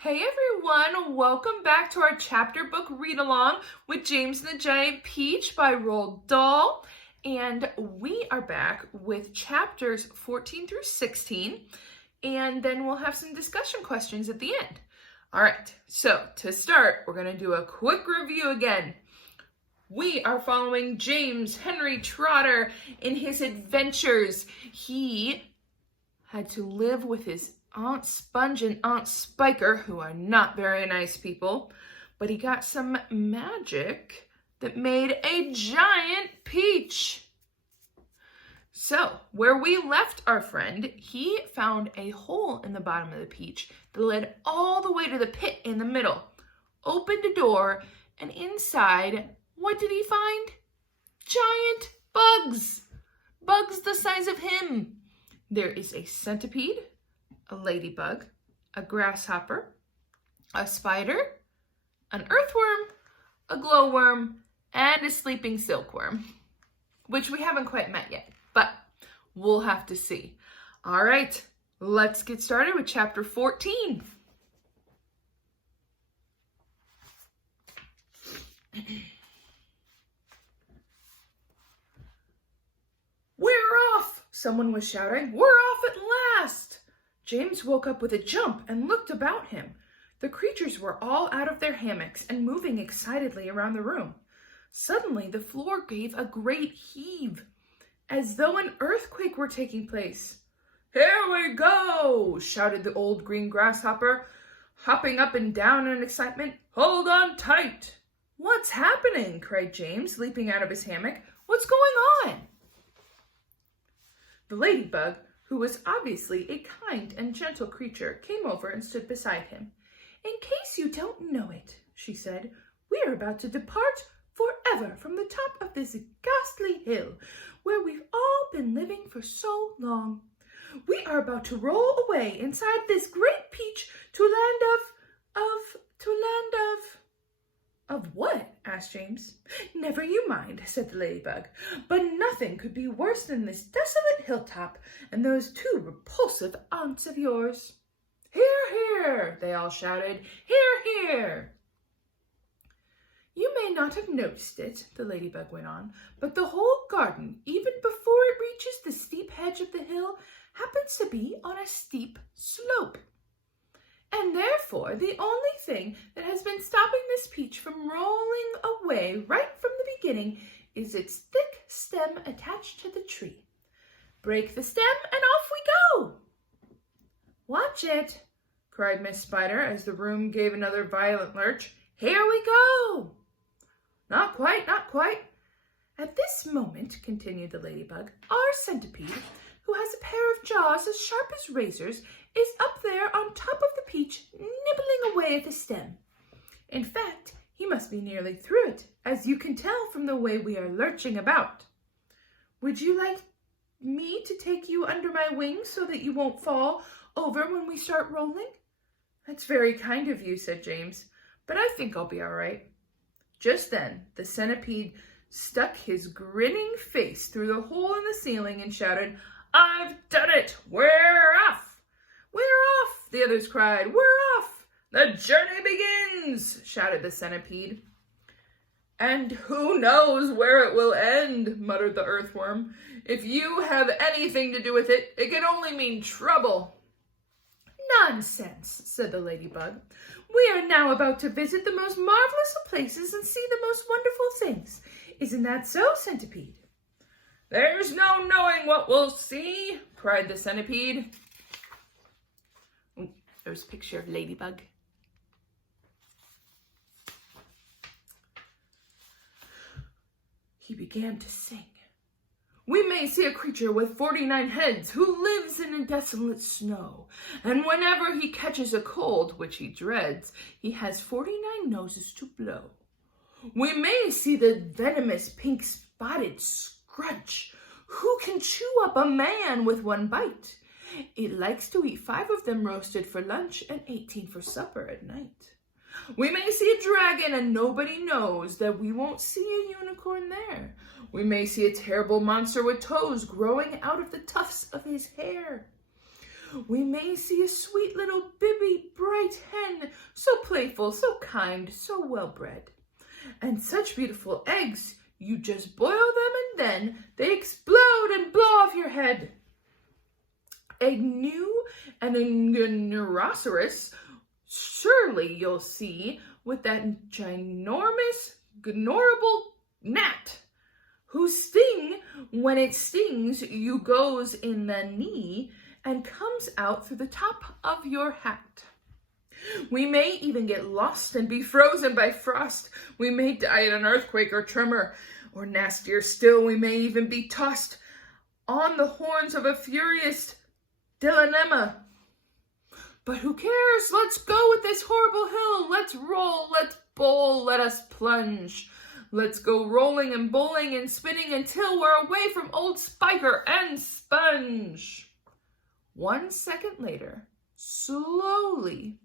Hey everyone, welcome back to our chapter book read along with James and the Giant Peach by Roald Dahl. And we are back with chapters 14 through 16, and then we'll have some discussion questions at the end. All right, so to start, we're going to do a quick review again. We are following James Henry Trotter in his adventures. He had to live with his Aunt Sponge and Aunt Spiker, who are not very nice people, but he got some magic that made a giant peach. So, where we left our friend, he found a hole in the bottom of the peach that led all the way to the pit in the middle, opened a door, and inside, what did he find? Giant bugs! Bugs the size of him. There is a centipede, a ladybug, a grasshopper, a spider, an earthworm, a glowworm, and a sleeping silkworm, which we haven't quite met yet, but we'll have to see. All right, let's get started with chapter 14. We're off! Someone was shouting. We're off at last! James woke up with a jump and looked about him. The creatures were all out of their hammocks and moving excitedly around the room. Suddenly, the floor gave a great heave, as though an earthquake were taking place. Here we go! Shouted the old green grasshopper, hopping up and down in excitement. Hold on tight! What's happening? Cried James, leaping out of his hammock. What's going on? The ladybug, who was obviously a kind and gentle creature, came over and stood beside him. In case you don't know it, she said, we are about to depart forever from the top of this ghastly hill where we've all been living for so long. We are about to roll away inside this great peach to land Of what? Asked James. Never you mind, said the ladybug, but nothing could be worse than this desolate hilltop and those two repulsive aunts of yours. Hear, hear, they all shouted. Hear, hear. You may not have noticed it, the ladybug went on, but the whole garden, even before it reaches the steep hedge of the hill, happens to be on a steep slope. And therefore, the only thing that has been stopping this peach from rolling away right from the beginning is its thick stem attached to the tree. Break the stem and off we go. Watch it, cried Miss Spider as the room gave another violent lurch. Here we go. Not quite, not quite. At this moment, continued the ladybug, our centipede, who has a pair of jaws as sharp as razors, is up there on top of the peach, nibbling away at the stem. In fact, he must be nearly through it, as you can tell from the way we are lurching about. Would you like me to take you under my wings so that you won't fall over when we start rolling? That's very kind of you, said James, but I think I'll be all right. Just then, the centipede stuck his grinning face through the hole in the ceiling and shouted, I've done it! We're off! We're off! The others cried. We're off! The journey begins! Shouted the centipede. And who knows where it will end, muttered the earthworm. If you have anything to do with it, it can only mean trouble. Nonsense, said the ladybug. We are now about to visit the most marvelous of places and see the most wonderful things. Isn't that so, centipede? There's no knowing what we'll see, cried the centipede. There's a picture of Ladybug. He began to sing. We may see a creature with 49 heads who lives in a desolate snow, and whenever he catches a cold, which he dreads, he has 49 noses to blow. We may see the venomous pink-spotted scrunch, who can chew up a man with one bite. It likes to eat 5 of them roasted for lunch and 18 for supper at night. We may see a dragon, and nobody knows that we won't see a unicorn there. We may see a terrible monster with toes growing out of the tufts of his hair. We may see a sweet little bibby bright hen playful, so kind, so well-bred. And such beautiful eggs, you just boil them and then they explode and blow off your head. A gnu and a rhinoceros, surely you'll see, with that ginormous, gnorable gnat, whose sting, when it stings, you goes in the knee and comes out through the top of your hat. We may even get lost and be frozen by frost. We may die in an earthquake or tremor, or nastier still, we may even be tossed on the horns of a furious dilemma. But who cares? Let's go with this horrible hill. Let's roll, let's bowl, let us plunge. Let's go rolling and bowling and spinning until we're away from old Spiker and Sponge. 1 second later, slowly,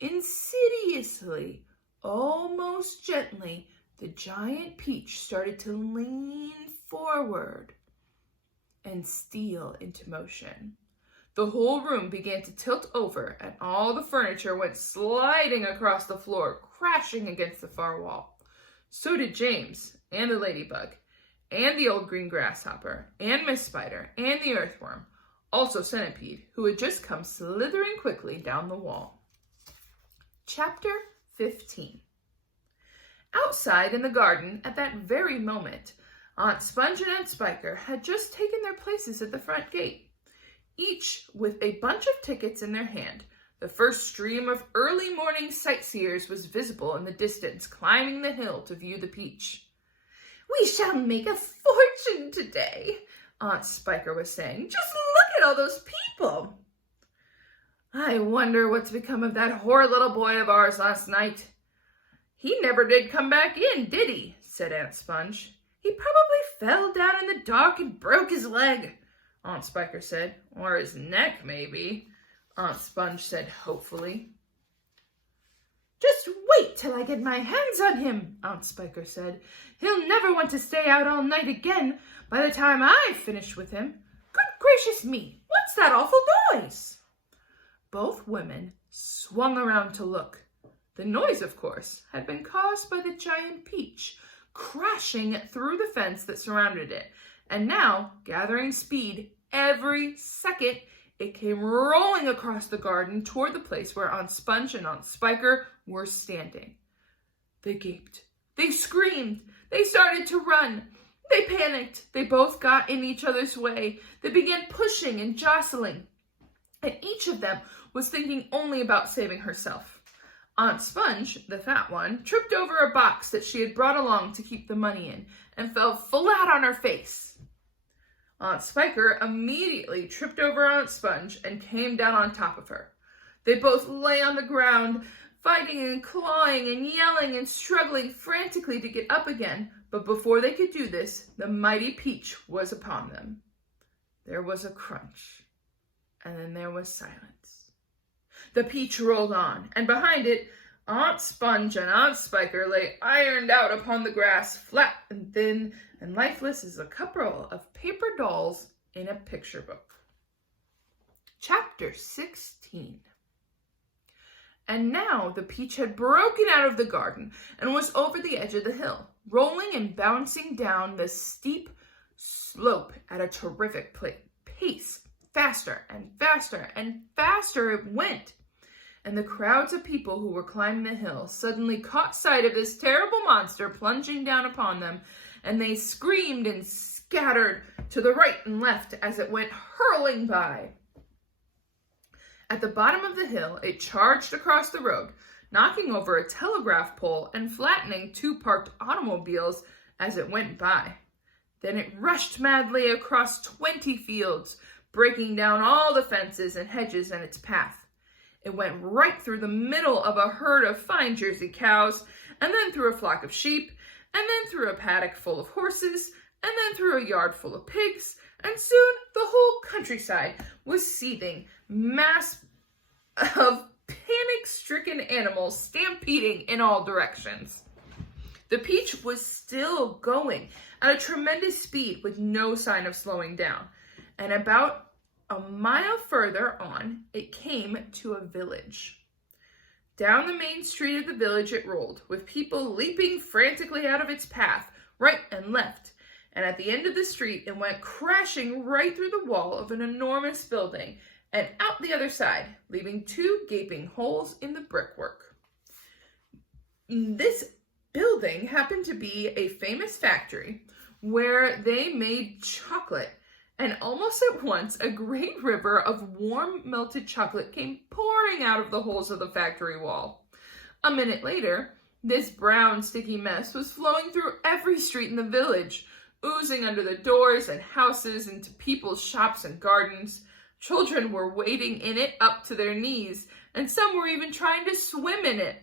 insidiously, almost gently, the giant peach started to lean forward and steal into motion. The whole room began to tilt over, and all the furniture went sliding across the floor, crashing against the far wall. So did James, and the ladybug, and the old green grasshopper, and Miss Spider, and the earthworm, also Centipede, who had just come slithering quickly down the wall. Chapter 15. Outside in the garden, at that very moment, Aunt Sponge and Aunt Spiker had just taken their places at the front gate, each with a bunch of tickets in their hand. The first stream of early morning sightseers was visible in the distance, climbing the hill to view the peach. "We shall make a fortune today," Aunt Spiker was saying. "Just look at all those people." "I wonder what's become of that horrid little boy of ours last night." "He never did come back in, did he?" said Aunt Sponge. "He probably fell down in the dark and broke his leg," Aunt Spiker said. "Or his neck, maybe," Aunt Sponge said hopefully. "Just wait till I get my hands on him," Aunt Spiker said. "He'll never want to stay out all night again by the time I've finished with him. Good gracious me, what's that awful noise?" Both women swung around to look. The noise, of course, had been caused by the giant peach crashing through the fence that surrounded it, and now, gathering speed every second, it came rolling across the garden toward the place where Aunt Sponge and Aunt Spiker were standing. They gaped. They screamed. They started to run. They panicked. They both got in each other's way. They began pushing and jostling, and each of them was thinking only about saving herself. Aunt Sponge, the fat one, tripped over a box that she had brought along to keep the money in and fell flat on her face. Aunt Spiker immediately tripped over Aunt Sponge and came down on top of her. They both lay on the ground, fighting and clawing and yelling and struggling frantically to get up again, but before they could do this, the mighty peach was upon them. There was a crunch, and then there was silence. The peach rolled on, and behind it, Aunt Sponge and Aunt Spiker lay ironed out upon the grass, flat and thin and lifeless as a couple of paper dolls in a picture book. Chapter 16. And now the peach had broken out of the garden and was over the edge of the hill, rolling and bouncing down the steep slope at a terrific pace. Faster and faster and faster it went. And the crowds of people who were climbing the hill suddenly caught sight of this terrible monster plunging down upon them, and they screamed and scattered to the right and left as it went hurling by. At the bottom of the hill, it charged across the road, knocking over a telegraph pole and flattening 2 parked automobiles as it went by. Then it rushed madly across 20 fields, breaking down all the fences and hedges in its path. It went right through the middle of a herd of fine Jersey cows, and then through a flock of sheep, and then through a paddock full of horses, and then through a yard full of pigs, and soon the whole countryside was seething, mass of panic-stricken animals stampeding in all directions. The peach was still going at a tremendous speed with no sign of slowing down, and about a mile further on, it came to a village. Down the main street of the village it rolled, with people leaping frantically out of its path, right and left. And at the end of the street, it went crashing right through the wall of an enormous building and out the other side, leaving 2 gaping holes in the brickwork. This building happened to be a famous factory where they made chocolate, and almost at once a great river of warm melted chocolate came pouring out of the holes of the factory wall. A minute later, this brown sticky mess was flowing through every street in the village, oozing under the doors and houses into people's shops and gardens. Children were wading in it up to their knees, and some were even trying to swim in it.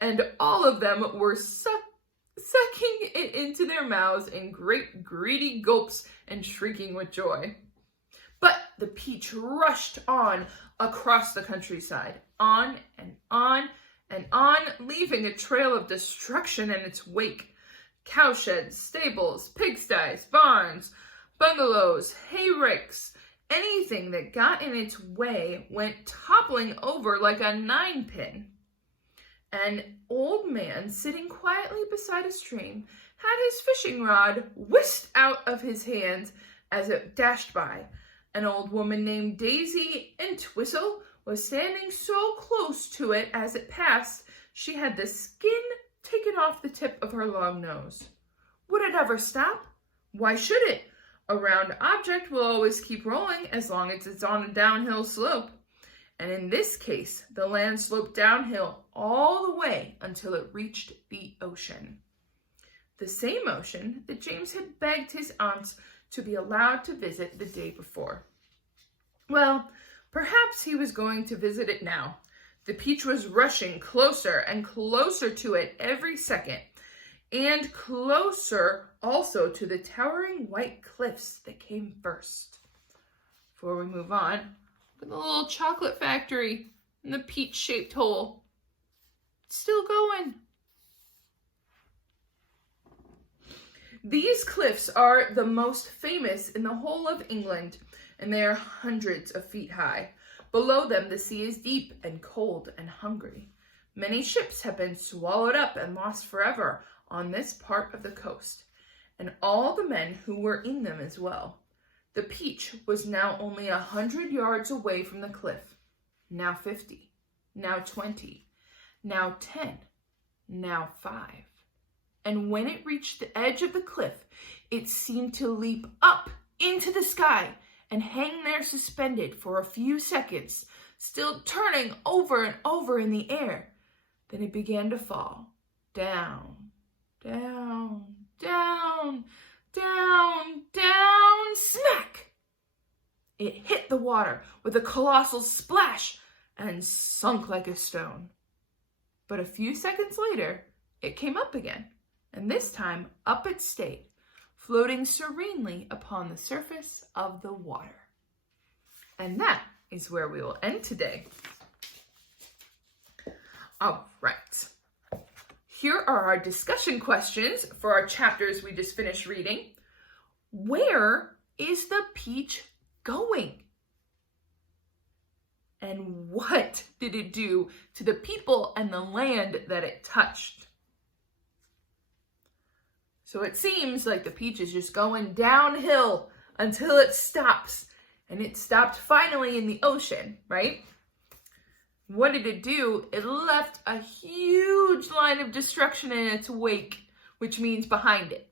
And all of them were sucking it into their mouths in great greedy gulps and shrieking with joy. But the peach rushed on across the countryside, on and on and on, leaving a trail of destruction in its wake. Cowsheds, stables, pigsties, barns, bungalows, hayricks, anything that got in its way went toppling over like a 9-pin. An old man sitting quietly beside a stream had his fishing rod whisked out of his hands as it dashed by. An old woman named Daisy Entwistle was standing so close to it as it passed, she had the skin taken off the tip of her long nose. Would it ever stop? Why should it? A round object will always keep rolling as long as it's on a downhill slope. And in this case, the land sloped downhill all the way until it reached the ocean. The same ocean that James had begged his aunts to be allowed to visit the day before. Well, perhaps he was going to visit it now. The peach was rushing closer and closer to it every second, and closer also to the towering white cliffs that came first. Before we move on, look at the little chocolate factory and the peach-shaped hole. It's still going. These cliffs are the most famous in the whole of England, and they are hundreds of feet high. Below them, the sea is deep and cold and hungry. Many ships have been swallowed up and lost forever on this part of the coast, and all the men who were in them as well. The peach was now only 100 yards away from the cliff, now 50, now 20, now 10, now 5. And when it reached the edge of the cliff, it seemed to leap up into the sky and hang there suspended for a few seconds, still turning over and over in the air. Then it began to fall, down, down, down, down, down, smack! It hit the water with a colossal splash and sunk like a stone. But a few seconds later, it came up again, and this time up it stayed, floating serenely upon the surface of the water. And that is where we will end today. All right. Here are our discussion questions for our chapters we just finished reading. Where is the peach going? And what did it do to the people and the land that it touched? So it seems like the peach is just going downhill until it stops. And it stopped finally in the ocean, right? What did it do? It left a huge line of destruction in its wake, which means behind it.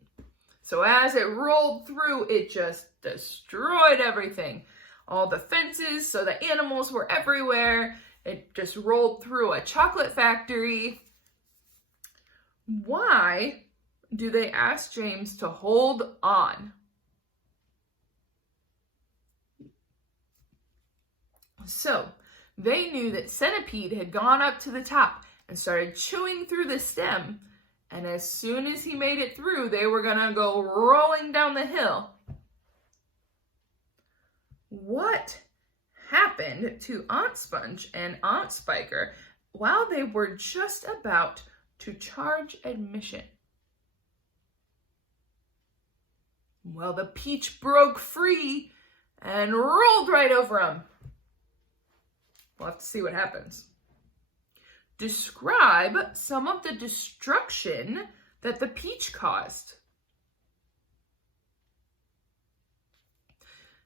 So as it rolled through, it just destroyed everything. All the fences, so the animals were everywhere. It just rolled through a chocolate factory. Why do they ask James to hold on? So, they knew that Centipede had gone up to the top and started chewing through the stem, and as soon as he made it through, they were going to go rolling down the hill. What happened to Aunt Sponge and Aunt Spiker while they were just about to charge admission? Well, the peach broke free and rolled right over them. We'll have to see what happens. Describe some of the destruction that the peach caused.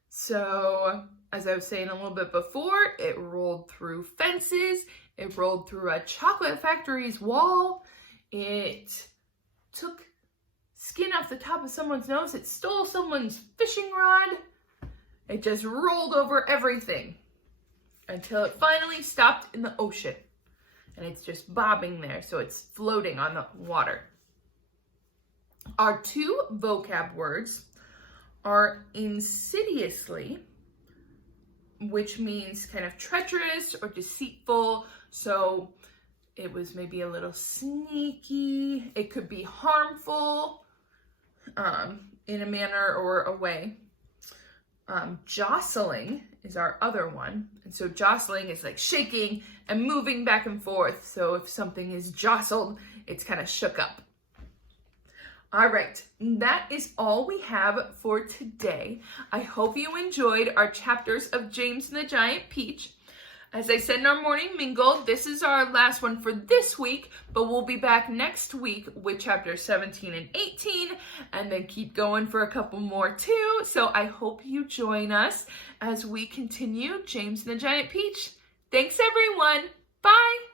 So, as I was saying a little bit before, it rolled through fences, it rolled through a chocolate factory's wall, it took skin off the top of someone's nose, it stole someone's fishing rod, it just rolled over everything until it finally stopped in the ocean. And it's just bobbing there, so it's floating on the water. Our two vocab words are insidiously, which means kind of treacherous or deceitful. So it was maybe a little sneaky. It could be harmful in a manner or a way. Jostling is our other one. And so jostling is like shaking and moving back and forth. So if something is jostled, it's kind of shook up. All right, that is all we have for today. I hope you enjoyed our chapters of James and the Giant Peach. As I said in our morning mingle, this is our last one for this week, but we'll be back next week with chapters 17 and 18, and then keep going for a couple more too. So I hope you join us as we continue James and the Giant Peach. Thanks everyone. Bye.